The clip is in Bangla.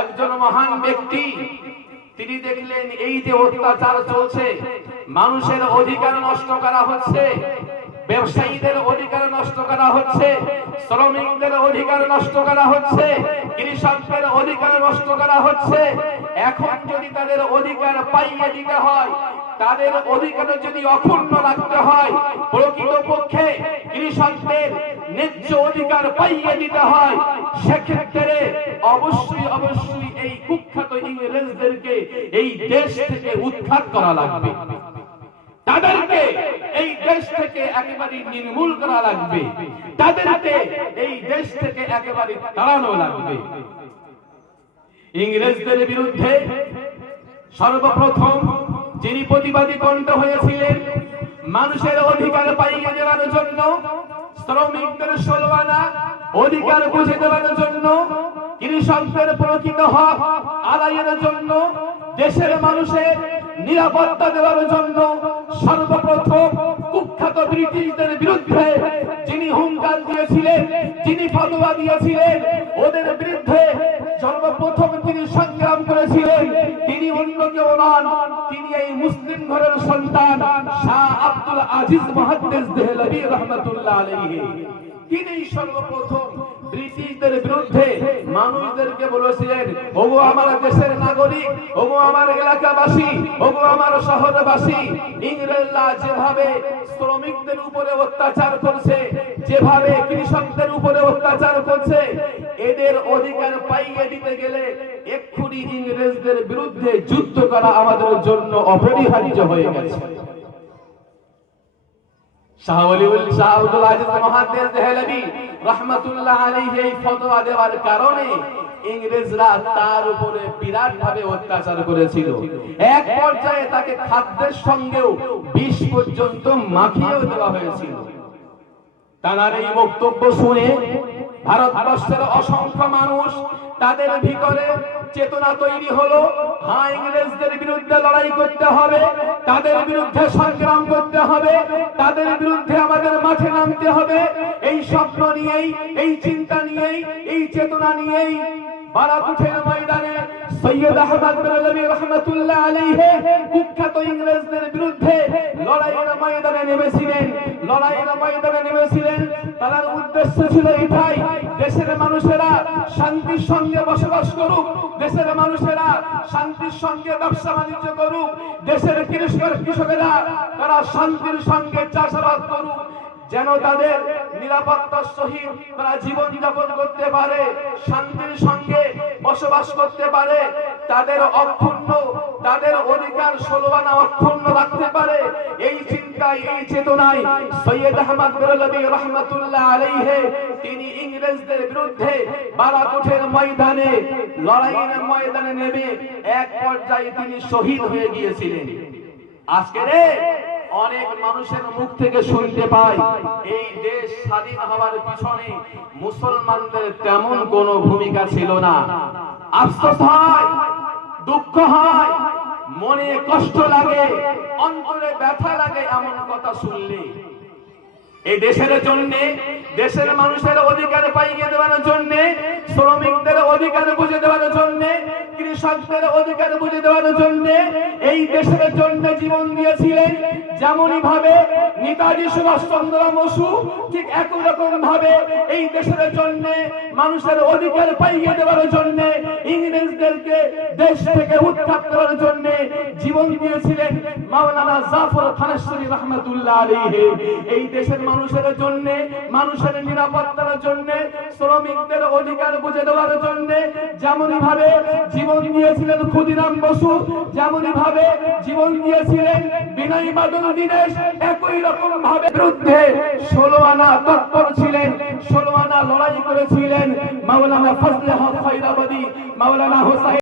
একজন মহান ব্যক্তি, তিনি দেখলেন এই যে অত্যাচার চলছে, মানুষের অধিকার নষ্ট করা হচ্ছে, ব্যবসায়ীদের অধিকার নষ্ট করা হচ্ছে, শ্রমিকদের অধিকার নষ্ট করা হচ্ছে, কৃষকদের অধিকার নষ্ট করা হচ্ছে। এখন যদি তাদের অধিকার পাইয়ে দিতে হয়, তাদের অধিকার যদি অক্ষুণ্ণ রাখতে হয়, প্রকৃতপক্ষে কৃষকদের ন্যায্য অধিকার পাইয়ে দিতে হয়। সেক্ষেত্রে অবশ্যই অবশ্যই এই কুখ্যাত ইংরেজদেরকে এই দেশ থেকে উৎখাত করা লাগবে। তাদেরকে এই দেশ থেকে একেবারে নির্মূল করা লাগবে। তাদেরকে এই দেশ থেকে একেবারে তাড়ানো লাগবে। ইংরেজদের বিরুদ্ধে সর্বপ্রথম যিনি প্রতিবাদী কণ্ঠ হয়েছিলেন, মানুষের অধিকার পাইয়ে দেওয়ার জন্য শ্রমিকদের ষোলবানা অধিকার বুঝে দেওয়ার জন্য কৃষকদের প্রকৃত হক আদায়ের জন্য, দেশের মানুষের নিরাপত্তা দেওয়ার জন্য সর্বপ্রথম কুখ্যাত ব্রিটিশদের বিরুদ্ধে যিনি হুঙ্কার দিয়েছিলেন, যিনি ফতোয়া দিয়েছিলেন, ওদের বিরুদ্ধে সর্বপ্রথম তিনি সংগ্রাম করেছিলেন, তিনি অন্য কেউ নন। মুসলিম ঘরের সন্তান শাহ আব্দুল আজিজ মহাদ্দেস দেহলভি রহমতুল্লাহ আলাইহি। তিনি সর্বপ্রথম ব্রিটিশদের বিরুদ্ধে মানুষদেরকে বলেছিলেন, ওগো আমার দেশের নাগরিক, ওগো আমার এলাকাবাসী, ওগো আমার শহরবাসী, ইংরেজরা যেভাবে শ্রমিকদের উপরে অত্যাচার করছে, যেভাবে কৃষকদের উপরে অত্যাচার করছে এদের অধিকার পাইয়ে দিতে গেলে এক্ষুনি ইংরেজদের বিরুদ্ধে যুদ্ধ করা আমাদের জন্য অপরিহার্য হয়ে গেছে। ইংরেজরা তার উপরে বিরাট ভাবে অত্যাচার এক পর্যায়ে তাকে খাদ্যের পর্যন্ত মাখিয়েও দেওয়া হয়েছিল। তার এই বক্তব্য শুনে ভারতবর্ষের অসংখ্য মানুষ তাদের ভিতরে চেতনা তৈরি হলো। হ্যাঁ ইংরেজদের বিরুদ্ধে লড়াই করতে হবে, তাদের বিরুদ্ধে সংগ্রাম করতে হবে, তাদের বিরুদ্ধে আমাদের মাঠে নামতে হবে। এই স্বপ্ন নিয়েই, এই চিন্তা নিয়েই, এই চেতনা নিয়েই বারাকুঠের ময়দানে সৈয়দ আহমদ বেরলভী রহমতুল্লাহ কুখ্যাত ইংরেজদের বিরুদ্ধে লড়াইয়ের ময়দানে নেমেছিলেন লড়াইয়ের ময়দানে নেমেছিলেন। তার উদ্দেশ্য ছিল এটাই, দেশের মানুষেরা শান্তির সঙ্গে বসবাস করুক, দেশের মানুষেরা শান্তির সঙ্গে ব্যবসা বাণিজ্য করুক, দেশের কৃষক কৃষকেরা তারা শান্তির সঙ্গে চাষাবাদ করুক, যেন তাদের নিরাপত্তার সহিত তারা জীবন যাপন করতে পারে, শান্তির সঙ্গে বসবাস করতে পারে, তাদের অক্ষুণ্ণ, তাদের অধিকার ষোলবানা অক্ষুণ্ণ রাখতে পারে, এই চিন্তায়, এই চেতনায় সৈয়দ আহমদ বেরলভী রহমতুল্লাহ আলাইহি, তিনি ইংরেজদের বিরুদ্ধে বারাকুঠের ময়দানে, লড়াইয়ের ময়দানে নেমে এক পর্যায়ে তিনি শহীদ হয়ে গিয়েছিলেন। আজকে রে, অনেক মানুষের মুখ থেকে শুনতে পাই, এই দেশ স্বাধীন হওয়ার পিছনে মুসলমানদের তেমন কোনো ভূমিকা ছিল না। আফসোস হয়, দুঃখ হয়, মনে কষ্ট লাগে, অন্তরে ব্যথা লাগে এমন কথা শুনলে। এই দেশের জন্য, দেশের মানুষের অধিকার পাইয়ে দেওয়ার জন্য, শ্রমিকদের অধিকার বুঝে দেওয়ার জন্য কৃষকদের অধিকার বুঝে দেওয়ার জন্য এই দেশের জন্য জীবন দিয়েছিলেন। যেমনই ভাবে নেতাজি সুভাষচন্দ্র বসু, ঠিক একই রকম ভাবে এই দেশের জন্য মানুষের অধিকার পাইয়ে দেওয়ার জন্য, ইংরেজদেরকে দেশ থেকে উৎখাত করার জন্য জীবন দিয়েছিলেন মাওলানা জাফর খানেশ্বরী রহমতুল্লাহ আলাইহি। এই দেশের মানুষের জন্য, মানুষের নিরাপত্তার জন্য, শ্রমিকদের অধিকার বুঝে দেওয়ার জন্য যেমনই ভাবে জীবন দিয়েছিলেন ক্ষুদিরাম বসু। যেমনই ভাবে জীবন দিয়েছিলেন বিনয় মাদন দীনেশ, একই রকম ভাবে বিরুদ্ধে ষোলো আনা তৎপর ছিলেন ষোলো আনা লড়াই করেছিলেন মাওলানা ফজলে হক খৈরাবাদী মাওলানা হোসাইন